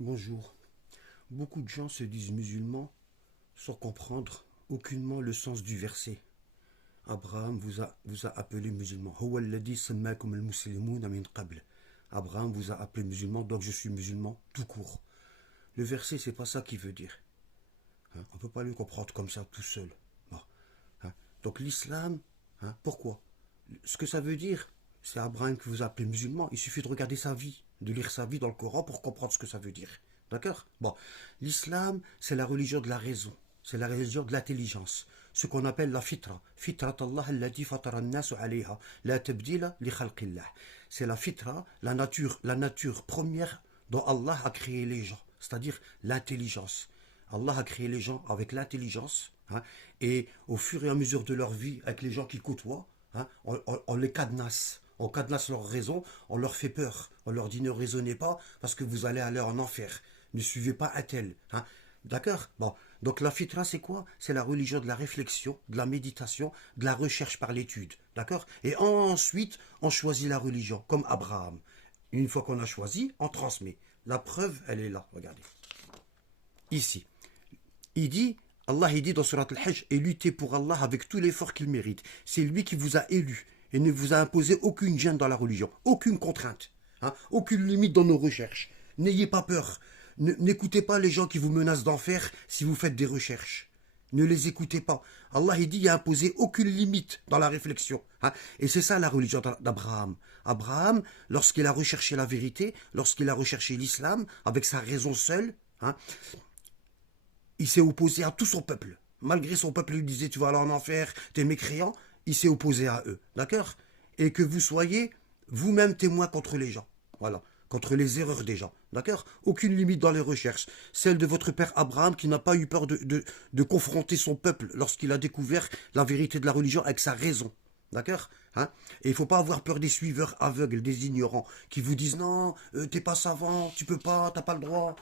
Bonjour. Beaucoup de gens se disent musulmans sans comprendre aucunement le sens du verset. Abraham vous a appelé musulman. Huwa alladhi sammakum al-muslimuna min qabl. Abraham vous a appelé musulman, donc je suis musulman tout court. Le verset, c'est pas ça qu'il veut dire. On ne peut pas le comprendre comme ça tout seul. Non. Donc l'islam, pourquoi? Ce que ça veut dire, c'est Abraham qui vous a appelé musulman. Il suffit de regarder sa vie, de lire sa vie dans le Coran pour comprendre ce que ça veut dire. D'accord? Bon, l'islam, c'est la religion de la raison, c'est la religion de l'intelligence, ce qu'on appelle la fitra. Fitrat Allah allati fatara an-nas 'alayha, la tabdila li khalqillah. C'est la fitra, la nature première dont Allah a créé les gens, c'est-à-dire l'intelligence. Allah a créé les gens avec l'intelligence, et au fur et à mesure de leur vie, avec les gens qu'ils côtoient, on les cadenasse. On cadenasse leur raison, on leur fait peur. On leur dit ne raisonnez pas parce que vous allez aller en enfer. Ne suivez pas un tel. D'accord? Bon. Donc la fitra, c'est quoi? C'est la religion de la réflexion, de la méditation, de la recherche par l'étude. D'accord? Et ensuite, on choisit la religion, comme Abraham. Une fois qu'on a choisi, on transmet. La preuve, elle est là. Regardez. Ici. Allah il dit dans Surat Al-Hajj, et luttez pour Allah avec tout l'effort qu'il mérite. C'est lui qui vous a élu et ne vous a imposé aucune gêne dans la religion, aucune contrainte, aucune limite dans nos recherches. N'ayez pas peur. N'écoutez pas les gens qui vous menacent d'enfer si vous faites des recherches. Ne les écoutez pas. Allah il dit, il a imposé aucune limite dans la réflexion. Et c'est ça la religion d'Abraham. Abraham, lorsqu'il a recherché la vérité, lorsqu'il a recherché l'islam, avec sa raison seule, il s'est opposé à tout son peuple. Malgré son peuple lui disait, tu vas aller en enfer, t'es mécréant, il s'est opposé à eux. D'accord? Et que vous soyez vous-même témoin contre les gens. Voilà. Contre les erreurs des gens. D'accord? Aucune limite dans les recherches. Celle de votre père Abraham qui n'a pas eu peur de confronter son peuple lorsqu'il a découvert la vérité de la religion avec sa raison. D'accord? Et il ne faut pas avoir peur des suiveurs aveugles, des ignorants, qui vous disent non, t'es pas savant, tu peux pas, t'as pas le droit.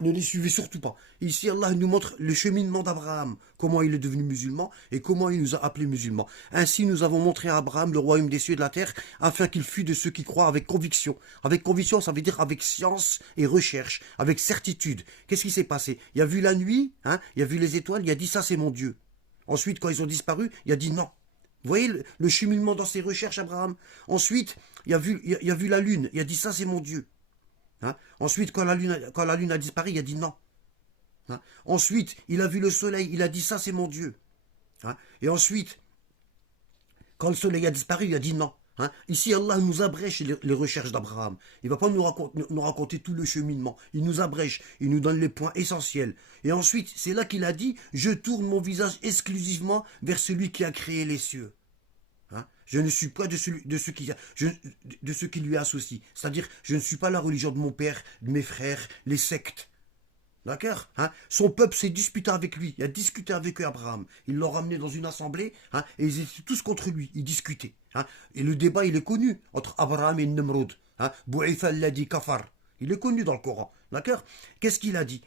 Ne les suivez surtout pas. Ici, Allah nous montre le cheminement d'Abraham, comment il est devenu musulman et comment il nous a appelés musulmans. Ainsi, nous avons montré à Abraham le royaume des cieux et de la terre, afin qu'il fût de ceux qui croient avec conviction. Avec conviction, ça veut dire avec science et recherche, avec certitude. Qu'est-ce qui s'est passé? Il a vu la nuit, il a vu les étoiles, il a dit ça c'est mon Dieu. Ensuite, quand ils ont disparu, il a dit non. Vous voyez le cheminement dans ses recherches, Abraham? Ensuite, il a vu la lune, il a dit ça c'est mon Dieu. Ensuite, quand la lune a disparu, il a dit non. Ensuite, il a vu le soleil, il a dit ça c'est mon Dieu. Et ensuite, quand le soleil a disparu, il a dit non. Ici, Allah nous abrège les recherches d'Abraham. Il ne va pas nous raconter tout le cheminement. Il nous abrège, il nous donne les points essentiels. Et ensuite, c'est là qu'il a dit, je tourne mon visage exclusivement vers celui qui a créé les cieux. Je ne suis pas de ceux qui lui associent. C'est-à-dire, je ne suis pas la religion de mon père, de mes frères, les sectes. D'accord? Son peuple s'est disputé avec lui. Il a discuté avec eux, Abraham. Il l'a ramené dans une assemblée, et ils étaient tous contre lui. Ils discutaient. Et le débat, il est connu entre Abraham et Nemrod. Bou'ifa alladhi kafar. Il est connu dans le Coran. D'accord? Qu'est-ce qu'il a dit?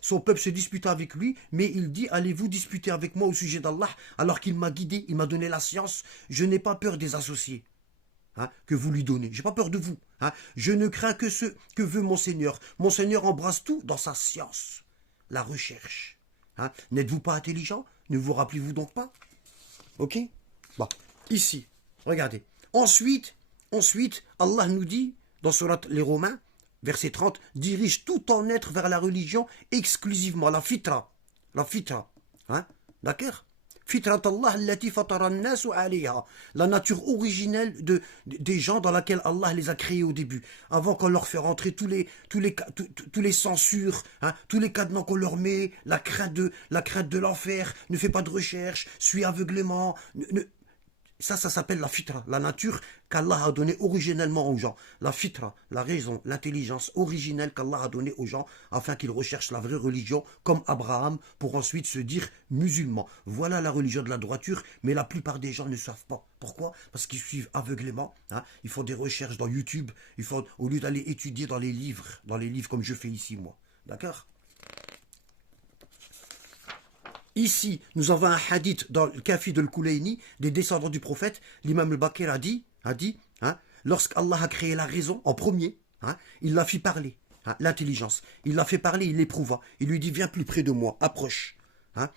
Son peuple se disputa avec lui, mais il dit, allez-vous disputer avec moi au sujet d'Allah, alors qu'il m'a guidé, il m'a donné la science. Je n'ai pas peur des associés que vous lui donnez. Je n'ai pas peur de vous. Je ne crains que ce que veut mon Seigneur. Mon Seigneur embrasse tout dans sa science, la recherche. N'êtes-vous pas intelligent? Ne vous rappelez-vous donc pas? Ok? Bon, ici, regardez. Ensuite, Allah nous dit, dans Surat les Romains, verset 30, dirige tout ton être vers la religion exclusivement, la fitra. La fitra. D'accord? Fitrat Allah allati fatara an-nas 'alayha. La nature originelle des gens dans laquelle Allah les a créés au début. Avant qu'on leur fait rentrer tous les censures, tous les cadenas qu'on leur met, la crainte de l'enfer, ne fais pas de recherche, suis aveuglément. Ça s'appelle la fitra, la nature qu'Allah a donnée originellement aux gens. La fitra, la raison, l'intelligence originelle qu'Allah a donnée aux gens afin qu'ils recherchent la vraie religion comme Abraham pour ensuite se dire musulmans. Voilà la religion de la droiture, mais la plupart des gens ne savent pas. Pourquoi? Parce qu'ils suivent aveuglément. Ils font des recherches dans YouTube, au lieu d'aller étudier dans les livres comme je fais ici moi. D'accord? Ici, nous avons un hadith dans le Kafi de Al-Kulayni, des descendants du prophète. L'imam al-Bakir a dit lorsqu'Allah a créé la raison en premier, il l'a fait parler. Hein, l'intelligence. Il l'a fait parler, il l'éprouva. Il lui dit, viens plus près de moi, approche. Hein.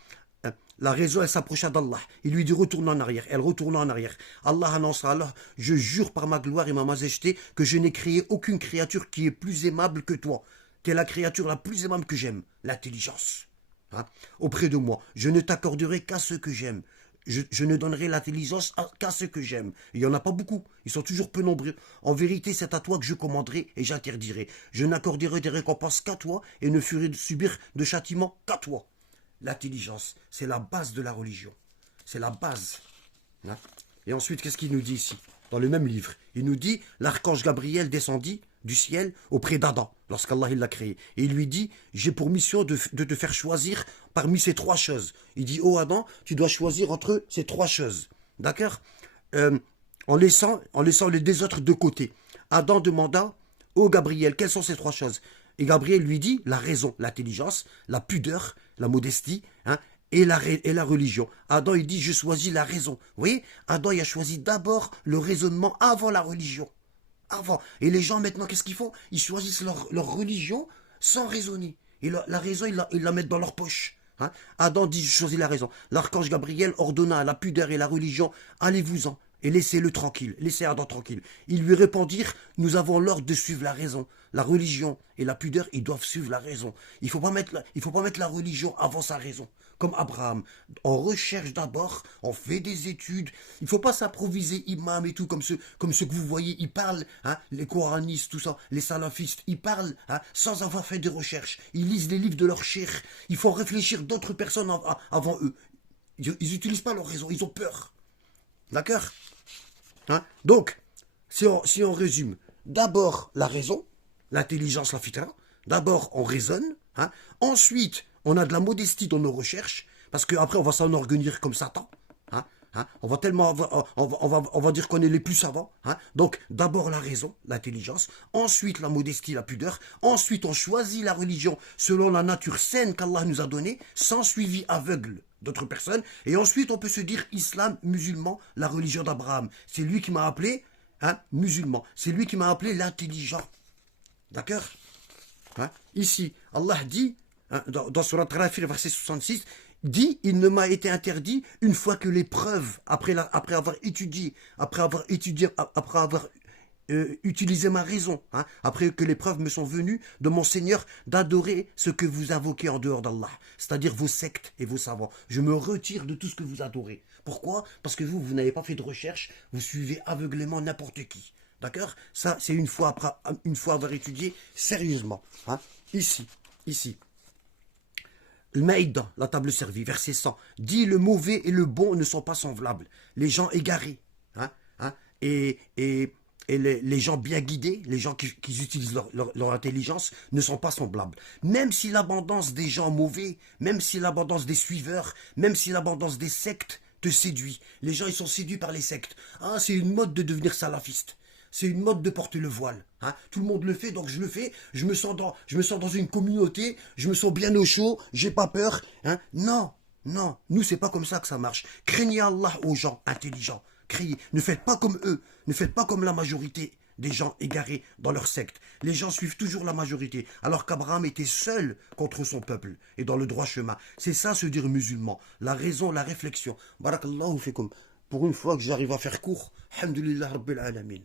La raison, elle s'approcha d'Allah. Il lui dit, retourne en arrière. Elle retourna en arrière. Allah annonce alors, je jure par ma gloire et ma majesté que je n'ai créé aucune créature qui est plus aimable que toi. Tu es la créature la plus aimable que j'aime, l'intelligence. Hein. Auprès de moi, je ne t'accorderai qu'à ceux que j'aime. Je ne donnerai l'intelligence qu'à ceux que j'aime. Il n'y en a pas beaucoup. Ils sont toujours peu nombreux. En vérité, c'est à toi que je commanderai et j'interdirai. Je n'accorderai des récompenses qu'à toi et ne ferai subir de châtiment qu'à toi. L'intelligence, c'est la base de la religion. C'est la base. Hein. Et ensuite, qu'est-ce qu'il nous dit ici? Dans le même livre, il nous dit, l'archange Gabriel descendit du ciel auprès d'Adam, lorsqu'Allah l'a créé. Et il lui dit, j'ai pour mission de te faire choisir parmi ces trois choses. Il dit, oh Adam, tu dois choisir entre ces trois choses. D'accord, en laissant les deux autres de côté. Adam demanda, oh Gabriel, quelles sont ces trois choses? Et Gabriel lui dit, la raison, l'intelligence, la pudeur, la modestie, hein, et la religion. Adam, il dit, je choisis la raison. Vous voyez, Adam, il a choisi d'abord le raisonnement avant la religion. Avant. Et les gens, maintenant, qu'est-ce qu'ils font? Ils choisissent leur religion sans raisonner. Et la raison, ils la mettent dans leur poche. Hein. Adam dit, je choisis la raison. L'archange Gabriel ordonna à la pudeur et la religion, allez-vous-en et laissez-le tranquille, laissez Adam tranquille. Ils lui répondirent, nous avons l'ordre de suivre la raison. La religion et la pudeur, ils doivent suivre la raison. Il ne faut pas mettre la religion avant sa raison. Comme Abraham, on recherche d'abord, on fait des études. Il ne faut pas s'improviser imam et tout, comme ceux que vous voyez, ils parlent, hein, les coranistes, tout ça, les salafistes, ils parlent hein, sans avoir fait de recherche. Ils lisent les livres de leur cheikh. Il faut réfléchir d'autres personnes avant eux. Ils n'utilisent pas leur raison, ils ont peur. D'accord, hein? Donc, si on résume, d'abord la raison, l'intelligence, la fitra. D'abord, on raisonne. Hein. Ensuite, on a de la modestie dans nos recherches, parce qu'après, on va s'enorgueillir comme Satan. Hein. Hein. On va dire qu'on est les plus savants. Hein. Donc, d'abord la raison, l'intelligence. Ensuite, la modestie, la pudeur. Ensuite, on choisit la religion selon la nature saine qu'Allah nous a donnée, sans suivi aveugle d'autres personnes. Et ensuite, on peut se dire islam, musulman, la religion d'Abraham. C'est lui qui m'a appelé hein, musulman. C'est lui qui m'a appelé l'intelligent. D'accord, hein? Ici, Allah dit, hein, dans Surat Ghafir, verset 66, dit, il ne m'a été interdit une fois que l'épreuve, après avoir étudié, après avoir utilisé ma raison, hein, après que les preuves me sont venues de mon Seigneur, d'adorer ce que vous invoquez en dehors d'Allah, c'est-à-dire vos sectes et vos savants. Je me retire de tout ce que vous adorez. Pourquoi? Parce que vous n'avez pas fait de recherche, vous suivez aveuglément n'importe qui. D'accord? Ça, c'est une fois avoir étudié sérieusement. Hein? Ici. Le Maïda, la table servie, verset 100, dit le mauvais et le bon ne sont pas semblables. Les gens égarés, hein? Hein? Et les gens bien guidés, les gens qui utilisent leur intelligence, ne sont pas semblables. Même si l'abondance des gens mauvais, même si l'abondance des suiveurs, même si l'abondance des sectes te séduit. Les gens, ils sont séduits par les sectes. Ah, c'est une mode de devenir salafiste. C'est une mode de porter le voile. Hein. Tout le monde le fait, donc je le fais. Je me sens dans une communauté, je me sens bien au chaud, j'ai pas peur. Hein. Non, nous c'est pas comme ça que ça marche. Craignez Allah aux gens intelligents. Criez. Ne faites pas comme eux. Ne faites pas comme la majorité des gens égarés dans leur secte. Les gens suivent toujours la majorité, alors qu'Abraham était seul contre son peuple et dans le droit chemin. C'est ça se dire musulman. La raison, la réflexion. Barakallahu fikum. Pour une fois que j'arrive à faire court, alhamdulillah rabbil alamin.